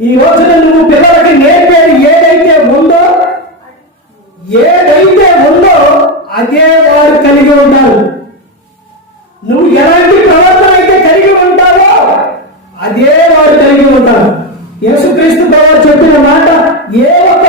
ఈ రోజున నువ్వు పిల్లలకి నేర్పేది ఏదైతే ఉందో అదే వారు కలిగి ఉంటారు. నువ్వు ఎలాంటి ప్రవర్తన అయితే కలిగి ఉంటావో అదే వారు కలిగి ఉంటారు. యేసుక్రీస్తు వారు చెప్పిన మాట, ఏ ఒక్క